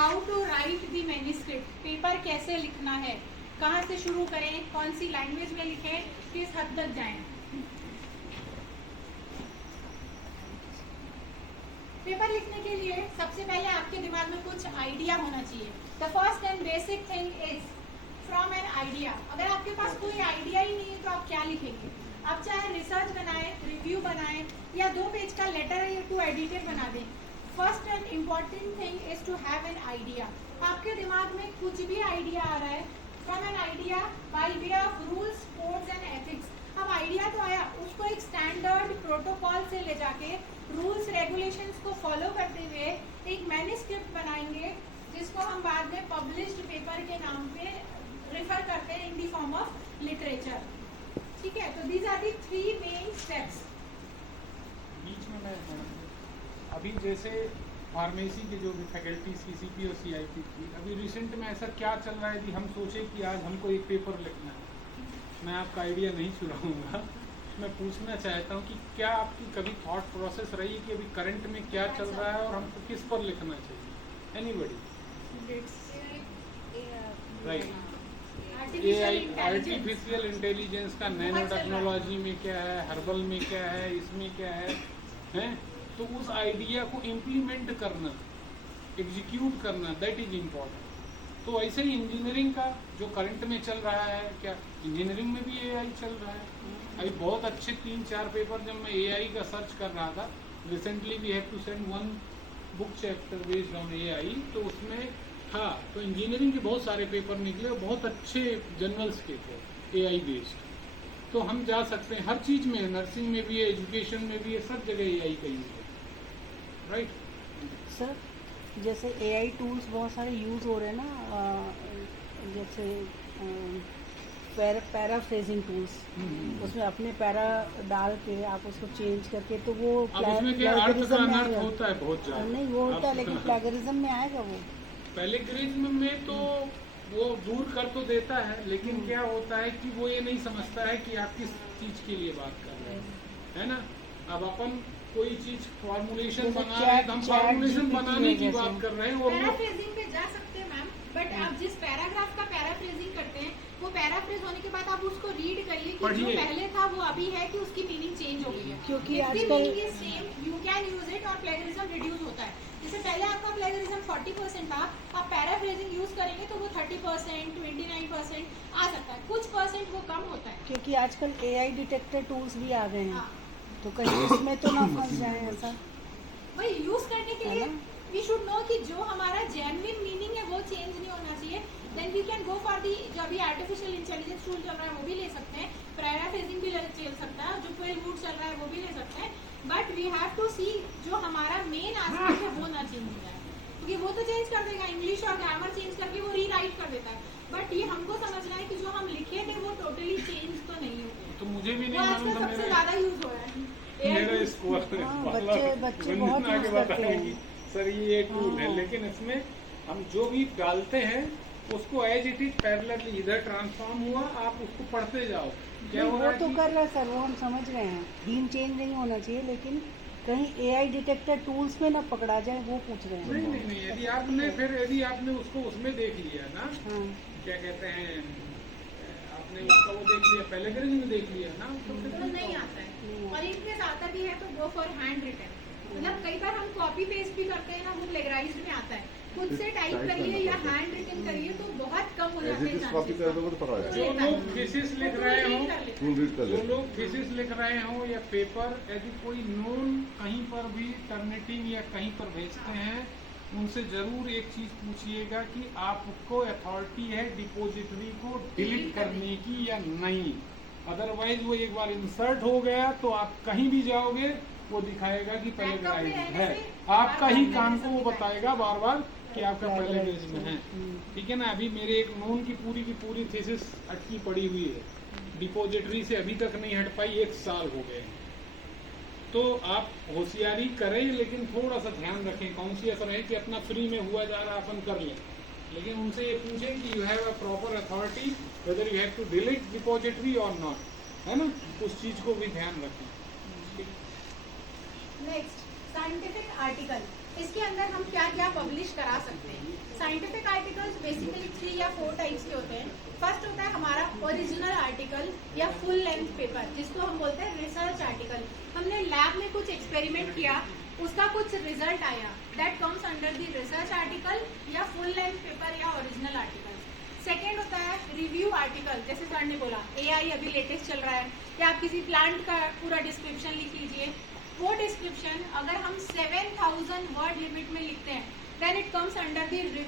How to write the manuscript, paper कैसे लिखना है, कहाँ से शुरू करें, कौन सी लैंग्वेज में लिखें, किस हद तक जाएं। पेपर लिखने के लिए सबसे पहले आपके दिमाग में कुछ आइडिया होना चाहिए। The first and basic thing is from an idea. अगर आपके पास कोई आइडिया ही नहीं है तो आप क्या लिखेंगे? आप चाहे रिसर्च बनाएं, रिव्यू बनाएं या 2 पेज का लेटर टू एडिटर बना दें, first and important thing is to have an idea. आपके दिमाग में कुछ भी आइडिया आ रहा है, from an idea by way of rules, codes and ethics. अब आइडिया तो आया, उसको एक स्टैंडर्ड प्रोटोकॉल से ले जाके रूल्स रेगुलेशंस को फॉलो करते हुए एक मैन्युस्क्रिप्ट बनाएंगे, जिसको हम बाद में पब्लिश्ड पेपर के नाम पे रेफर करते हैं in the form of literature. ठीक है, तो these are the 3 main steps. बीच में मैं अभी जैसे फार्मेसी के जो भी फैकल्टी सीसीपी और सीआईपी की, अभी रिसेंट में ऐसा क्या चल रहा है कि हम सोचे कि आज हमको एक पेपर लिखना है। मैं आपका आइडिया नहीं छुड़ाऊंगा, मैं पूछना चाहता हूँ कि क्या आपकी कभी थॉट प्रोसेस रही है कि अभी करंट में क्या चल रहा है और हमको किस पर लिखना चाहिए? एनीबॉडी? राइट, आर्टिफिशियल इंटेलिजेंस का नैनो टेक्नोलॉजी में क्या है, हर्बल में क्या है, इसमें क्या है? तो उस आइडिया को इम्प्लीमेंट करना, एग्जीक्यूट करना, दैट इज इम्पॉर्टेंट। तो ऐसे ही इंजीनियरिंग का जो करंट में चल रहा है, क्या इंजीनियरिंग में भी एआई चल रहा है? अभी बहुत अच्छे 3-4 पेपर जब मैं एआई का सर्च कर रहा था, recently we have to send 1 book chapter based on AI, तो उसमें था तो इंजीनियरिंग के बहुत सारे पेपर निकले और बहुत अच्छे जर्नल्स के थे एआई बेस्ड। तो हम जा सकते हैं, हर चीज़ में, नर्सिंग में भी है, एजुकेशन में भी है, सब जगह एआई का यूज है। राइट सर, जैसे एआई टूल्स बहुत सारे यूज़ हो रहे हैं ना, जैसे पैराफ्रेजिंग टूल्स, उसमें अपने पैरा डाल के आप उसको चेंज करके, तो वो प्लेगरिज्म में आएगा? होता है बहुत ज़्यादा, नहीं वो होता है, लेकिन प्लेगरिज्म में आएगा वो? प्लेगरिज्म में तो वो दूर कर तो देता है, लेकिन क्या होता है कि वो ये नहीं समझता है कि आप किस चीज़ के लिए बात कर रहे हैं, है ना? अब अपन कोई चीज फॉर्मुलेशन बना रहे हैं, हम फॉर्मुलेशन बनाने की बात कर रहे हैं। पैराफ्रेजिंग पे जा सकते हैं मैम, बट आप जिस पैराग्राफ का पैराफ्रेजिंग करते हैं, वो पैराफ्रेज होने के बाद आप उसको रीड करिए कि जो पहले था वो अभी है कि उसकी मीनिंग चेंज हो गई है, क्योंकि आजकल same you can use it और प्लेगरिज्म रिड्यूस होता है। जैसे पहले आपका प्लेगरिज्म 40% था, आप पैराफ्रेजिंग यूज करेंगे तो वो 30%, 29% आ सकता है, कुछ परसेंट वो कम होता है। क्योंकि आजकल एआई डिटेक्टर टूल्स भी आ गए हैं, तो कहीं उसमें तो ना फंस जाए ऐसा। वही यूज करने के लिए वी शुड नो कि जो हमारा जेन्युइन मीनिंग है वो चेंज नहीं होना चाहिए। Then we can go for the, जो अभी आर्टिफिशियल इंटेलिजेंस टूल चल रहा है वो भी ले सकते हैं, पैराफ्रेजिंग भी चल सकता है, जो क्वेल मूड चल रहा है वो भी ले सकते हैं, बट वी हैव टू सी जो हमारा मेन एस्पेक्ट है वो ना चेंज हो जाए, क्योंकि वो तो चेंज कर देगा, इंग्लिश और ग्रामर चेंज करके वो रीराइट कर देता है, बट ये हमको समझना है कि जो हम लिखे थे वो टोटली चेंज तो नहीं हो। तो मुझे भी नहीं मालूम था, सबसे ज्यादा यूज हो रहा है मेरा स्कोर। बच्चे बहुत यूज करते हैं सर ये टूल है, लेकिन इसमें हम जो भी डालते हैं उसको एज इट इज पैरेलली इधर ट्रांसफॉर्म हुआ, आप उसको पढ़ते जाओ क्या हो रहा है। वो तो कर रहा है सर, वो हम समझ रहे हैं, थीम चेंज नहीं होना चाहिए, लेकिन कहीं एआई डिटेक्टर टूल्स में ना पकड़ा जाए, वो पूछ रहे हैं। नहीं, यदि आपने उसको उसमें देख लिया ना, क्या कहते हैं, आपने उसका वो देख लिया, प्लेगरिज्म देख लिया ना, तो नहीं आता है। और इनकेस आता भी है तो गो फॉर हैंड रिटन, मतलब कई बार हम कॉपी पेस्ट भी करते हैं ना, वो प्लेगराइज्ड में आता है, खुद से टाइप करिए या हैंड रिटन करिए तो बहुत कम हो जाते हैं। जो लोग थीसिस लिख रहे हो, जो लोग थीसिस लिख रहे हो या पेपर, यदि कोई नोन कहीं पर भी टर्निटिंग या कहीं पर भेजते हैं, उनसे जरूर एक चीज पूछिएगा कि आपको अथॉरिटी है डिपोजिटरी को डिलीट करने की या नहीं। अदरवाइज वो एक बार इंसर्ट हो गया तो आप कहीं भी जाओगे वो दिखाएगा कि प्लेगराइज्ड है, आपका ही काम को वो बताएगा बार बार कि आपका प्लेगरिज्म है। ठीक है ना? अभी मेरे एक नोन की पूरी थीसिस अटकी पड़ी हुई है, डिपोजिटरी से अभी तक नहीं हट पाई, 1 साल हो गए। तो आप होशियारी करें, लेकिन थोड़ा सा ध्यान रखें, कौन सी असर है कि अपना फ्री में हुआ जा रहा अपन कर लें, लेकिन उनसे ये पूछें कि you have a proper authority whether you have to delete depository और नॉट, है ना? उस चीज को भी ध्यान रखें। नेक्स्ट, साइंटिफिक आर्टिकल, इसके अंदर हम क्या क्या पब्लिश करा सकते हैं। साइंटिफिक आर्टिकल्स बेसिकली 3 या 4 टाइप्स के होते हैं। फर्स्ट होता है हमारा ओरिजिनल आर्टिकल या फुल लेंथ पेपर, जिसको हम बोलते हैं रिसर्च आर्टिकल। हमने लैब में कुछ एक्सपेरिमेंट किया, उसका कुछ रिजल्ट आया, that comes under the research article या फुल लेंथ पेपर या ओरिजिनल आर्टिकल। सेकेंड होता है रिव्यू आर्टिकल, जैसे सर ने बोला AI अभी लेटेस्ट चल रहा है, या आप किसी प्लांट का पूरा डिस्क्रिप्शन लिख लीजिए। वो डिस्क्रिप्शन अगर हम 7000 वर्ड लिमिट में लिखते हैं, then it comes under the